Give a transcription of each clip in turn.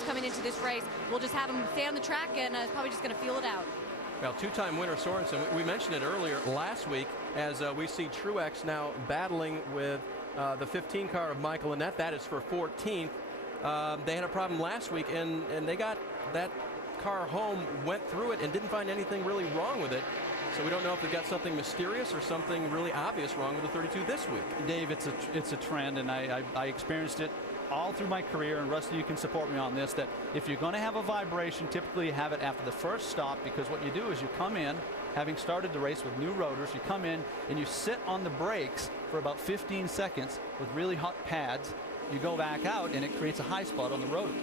laps coming into this race. We'll just have him stay on the track and probably just going to feel it out. Well, two-time winner Sorensen, we mentioned it earlier last week as we see Truex now battling with the 15 car of Michael Annett. That is for 14th. They had a problem last week, and they got that car home, went through it, and didn't find anything really wrong with it. So we don't know if they've got something mysterious or something really obvious wrong with the 32 this week. Dave, it's a trend, and I experienced it all through my career, and Rusty, you can support me on this, that if you're going to have a vibration, typically you have it after the first stop, because what you do is you come in, having started the race with new rotors, you come in and you sit on the brakes for about 15 seconds with really hot pads. You go back out, and it creates a high spot on the rotor.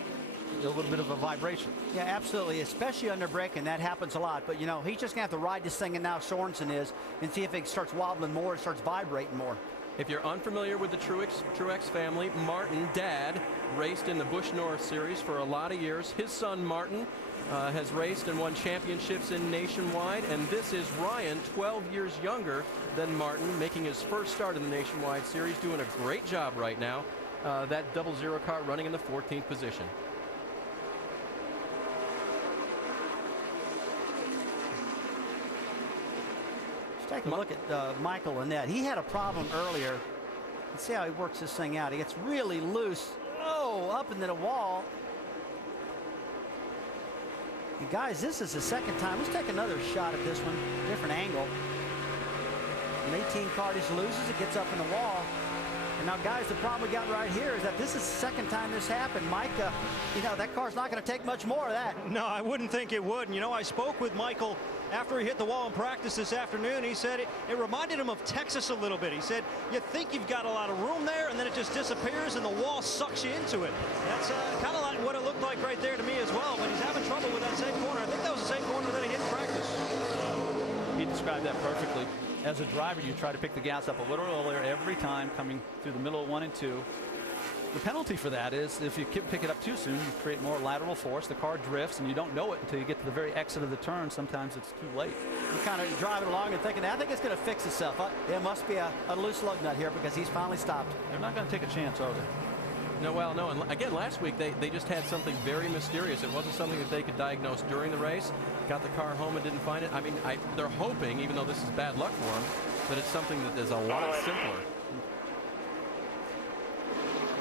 A little bit of a vibration. Yeah, absolutely, especially under braking. That happens a lot. But, you know, he's just going to have to ride this thing, and now Sorensen is, and see if it starts wobbling more, it starts vibrating more. If you're unfamiliar with the Truex family, Martin, Dad, raced in the Busch Norris Series for a lot of years. His son, Martin, has raced and won championships in Nationwide. And this is Ryan, 12 years younger than Martin, making his first start in the Nationwide Series, doing a great job right now. That 00 car running in the 14th position. Take a look at Michael Annett. He had a problem earlier. Let's see how he works this thing out. He gets really loose. Oh, up into the wall. And guys, this is the second time. Let's take another shot at this one. Different angle. An 18 car just loses it, gets up in the wall. And now, guys, the problem we got right here is that this is the second time this happened. Mike, you know, that car's not going to take much more of that. No, I wouldn't think it would. And, you know, I spoke with Michael after he hit the wall in practice this afternoon. He said it reminded him of Texas a little bit. He said, you think you've got a lot of room there, and then it just disappears, and the wall sucks you into it. That's kind of like what it looked like right there to me as well. But he's having trouble with that same corner. I think that was the same corner that he hit in practice. He described that perfectly. As a driver, you try to pick the gas up a little earlier every time coming through the middle of 1 and 2. The penalty for that is if you pick it up too soon, you create more lateral force. The car drifts, and you don't know it until you get to the very exit of the turn. Sometimes it's too late. You're kind of driving along and thinking, I think it's going to fix itself. There must be a loose lug nut here because he's finally stopped. They're not going to take a chance, are they? No, well, no. And again, last week they just had something very mysterious. It wasn't something that they could diagnose during the race. Got the car home and didn't find it. I mean, they're hoping, even though this is bad luck for them, that it's something that is a lot simpler.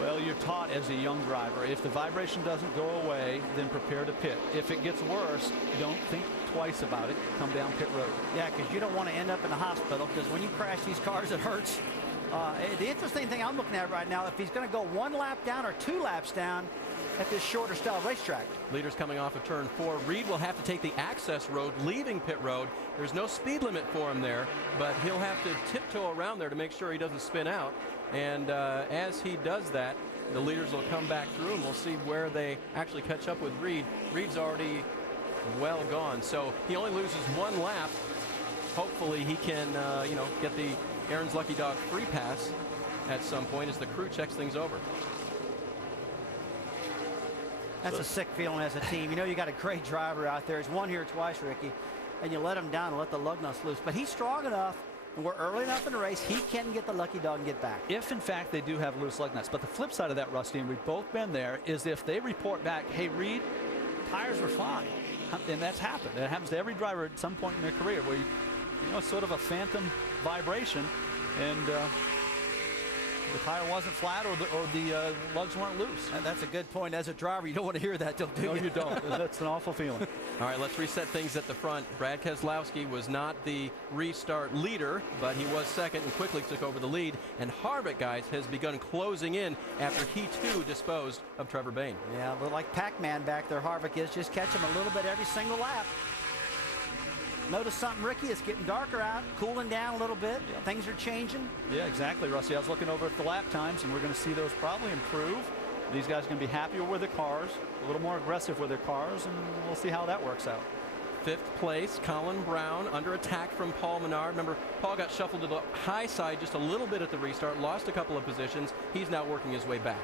Well, you're taught as a young driver, if the vibration doesn't go away, then prepare to pit. If it gets worse, don't think twice about it. Come down pit road. Yeah, because you don't want to end up in the hospital, because when you crash these cars, it hurts. The interesting thing I'm looking at right now, if he's going to go 1 lap down or 2 laps down at this shorter style racetrack. Leaders coming off of turn 4. Reed will have to take the access road, leaving pit road. There's no speed limit for him there, but he'll have to tiptoe around there to make sure he doesn't spin out. And as he does that, the leaders will come back through, and we'll see where they actually catch up with Reed. Reed's already well gone, so he only loses 1 lap. Hopefully he can, you know, get the Aaron's Lucky Dog free pass at some point as the crew checks things over. That's a sick feeling as a team. You know, you got a great driver out there. He's won here twice, Ricky, and you let him down and let the lug nuts loose. But he's strong enough, and we're early enough in the race, he can get the lucky dog and get back. If, in fact, they do have loose lug nuts. But the flip side of that, Rusty, and we've both been there, is if they report back, hey, Reed, tires were fine. And that's happened. It happens to every driver at some point in their career where, you know, it's sort of a phantom vibration, and the tire wasn't flat or the lugs weren't loose. And that's a good point. As a driver, you don't want to hear that, do you? No, you don't. That's an awful feeling. All right, let's reset things at the front. Brad Keselowski was not the restart leader, but he was second and quickly took over the lead. And Harvick, guys, has begun closing in after he, too, disposed of Trevor Bayne. Yeah, but like Pac-Man back there, Harvick is. Just catch him a little bit every single lap. Notice something, Ricky. It's getting darker out, cooling down a little bit. Yeah. Things are changing. Yeah, exactly, Rusty. I was looking over at the lap times, and we're going to see those probably improve. These guys are going to be happier with their cars, a little more aggressive with their cars, and we'll see how that works out. 5th place, Colin Brown under attack from Paul Menard. Remember, Paul got shuffled to the high side just a little bit at the restart, lost a couple of positions. He's now working his way back.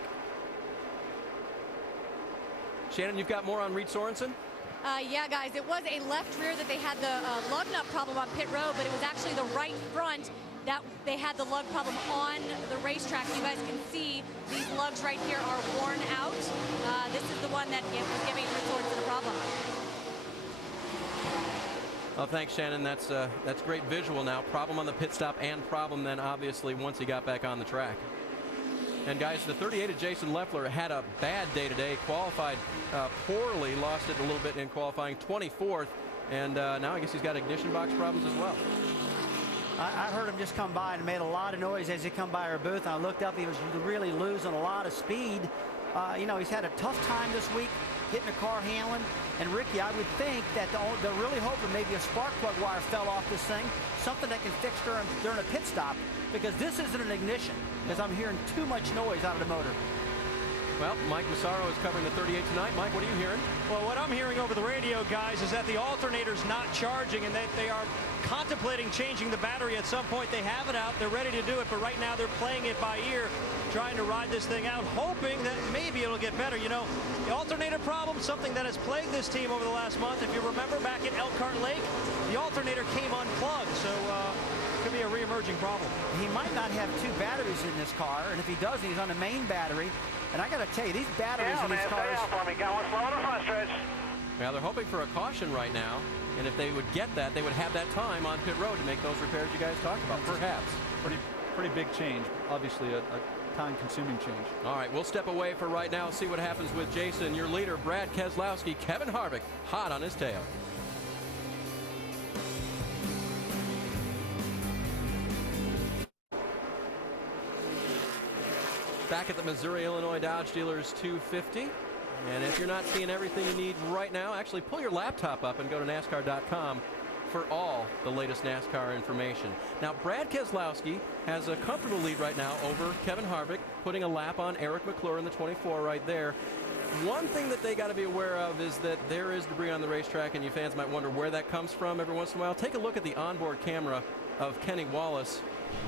Shannon, you've got more on Reed Sorensen? Yeah, guys, it was a left rear that they had the lug nut problem on pit road, but it was actually the right front that they had the lug problem on the racetrack. You guys can see these lugs right here are worn out. This is the one that it was giving resorts to the problem. Oh, thanks, Shannon. That's great visual now. Problem on the pit stop and problem then obviously once he got back on the track. And guys, the 38 of Jason Leffler had a bad day today. Qualified poorly, lost it a little bit in qualifying, 24th, and now I guess he's got ignition box problems as well. I heard him just come by and made a lot of noise as he come by our booth. And I looked up, he was really losing a lot of speed. You know, he's had a tough time this week getting the car handling. And Ricky, I would think that they're really hoping maybe a spark plug wire fell off this thing, something that can fix during a pit stop, because this isn't an ignition, because I'm hearing too much noise out of the motor. Well, Mike Massaro is covering the 38 tonight. Mike, what are you hearing? Well, what I'm hearing over the radio, guys, is that the alternator's not charging and that they are contemplating changing the battery at some point. They have it out. They're ready to do it, but right now they're playing it by ear, trying to ride this thing out, hoping that maybe it'll get better. You know, the alternator problem, something that has plagued this team over the last month. If you remember back at Elkhart Lake, the alternator came unplugged, so it could be a re-emerging problem. He might not have two batteries in this car, and if he doesn't, he's on the main battery. And I got to tell you, these batteries in these cars. Well, they're hoping for a caution right now, and if they would get that, they would have that time on pit road to make those repairs you guys talked about, perhaps. Pretty big change, obviously a time-consuming change. All right, we'll step away for right now and see what happens with Jason. Your leader, Brad Keselowski, Kevin Harvick, hot on his tail. Back at the Missouri-Illinois Dodge Dealers 250. And if you're not seeing everything you need right now, actually pull your laptop up and go to NASCAR.com for all the latest NASCAR information. Now, Brad Keselowski has a comfortable lead right now over Kevin Harvick, putting a lap on Eric McClure in the 24 right there. One thing that they got to be aware of is that there is debris on the racetrack, and you fans might wonder where that comes from every once in a while. Take a look at the onboard camera of Kenny Wallace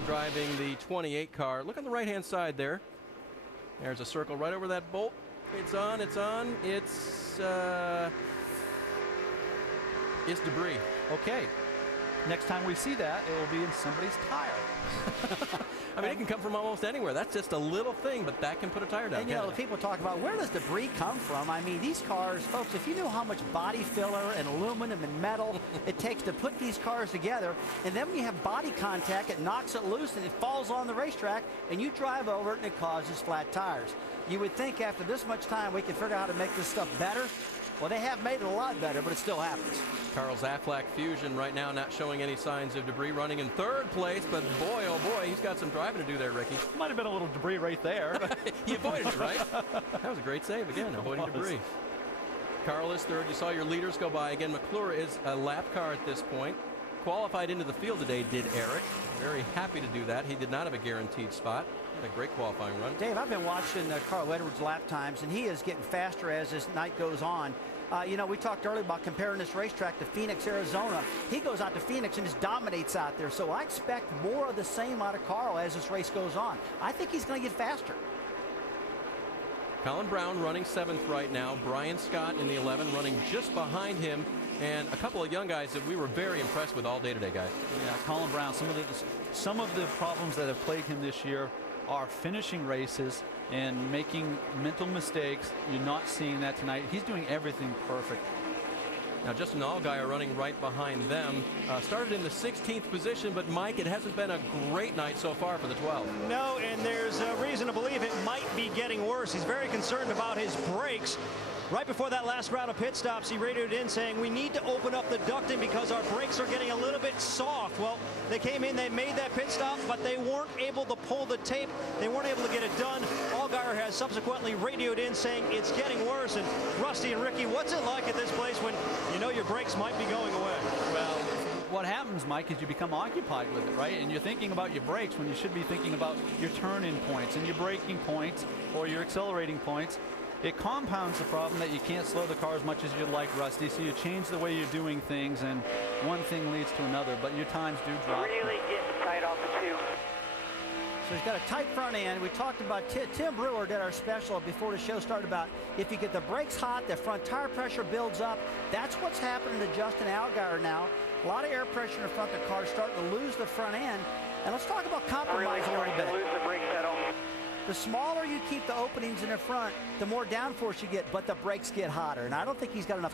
driving the 28 car. Look on the right-hand side there. There's a circle right over that bolt. It's on, it's debris. Okay. Next time we see that, it will be in somebody's tire. I mean, it can come from almost anywhere. That's just a little thing, but that can put a tire down. And, you know, people talk about where does debris come from? I mean, these cars, folks, if you knew how much body filler and aluminum and metal it takes to put these cars together, and then when you have body contact, it knocks it loose and it falls on the racetrack, and you drive over it and it causes flat tires. You would think after this much time we could figure out how to make this stuff better. Well, they have made it a lot better, but it still happens. Carl Zaflack Fusion right now not showing any signs of debris, running in third place, but boy, oh boy, he's got some driving to do there, Ricky. Might have been a little debris right there. He avoided it, right? That was a great save, again, avoiding debris. Carl is third. You saw your leaders go by. Again, McClure is a lap car at this point. Qualified into the field today, did Eric. Very happy to do that. He did not have a guaranteed spot. Had a great qualifying run. Dave, I've been watching Carl Edwards' lap times, and he is getting faster as this night goes on. You know, we talked earlier about comparing this racetrack to Phoenix, Arizona. He goes out to Phoenix and just dominates out there. So I expect more of the same out of Carl as this race goes on. I think he's going to get faster. Colin Brown running 7th right now. Brian Scott in the 11 running just behind him. And a couple of young guys that we were very impressed with all day today, guys. Yeah, Colin Brown, some of the problems that have plagued him this year are finishing races and making mental mistakes. You're not seeing that tonight. He's doing everything perfect. Now, Justin Allgaier running right behind them. Started in the 16th position, but Mike, it hasn't been a great night so far for the 12. No, and there's a reason to believe it might be getting worse. He's very concerned about his brakes. Right before that last round of pit stops, he radioed in saying, we need to open up the ducting because our brakes are getting a little bit soft. Well, they came in, they made that pit stop, but they weren't able to pull the tape. They weren't able to get it done. Allgaier has subsequently radioed in saying it's getting worse. And Rusty and Ricky, what's it like at this place when you know your brakes might be going away? Well, what happens, Mike, is you become occupied with it, right? And you're thinking about your brakes when you should be thinking about your turn-in points and your braking points or your accelerating points. It compounds the problem that you can't slow the car as much as you'd like, Rusty, so you change the way you're doing things, and one thing leads to another, but your times do drop. Really getting tight off the two. So he's got a tight front end. We talked about Tim Brewer did our special before the show started about if you get the brakes hot, the front tire pressure builds up. That's what's happening to Justin Allgaier now. A lot of air pressure in the front. The car's starting to lose the front end. And let's talk about compromise a little bit. Lose the brake pedal. The smaller more you keep the openings in the front, the more downforce you get, but the brakes get hotter. And I don't think he's got enough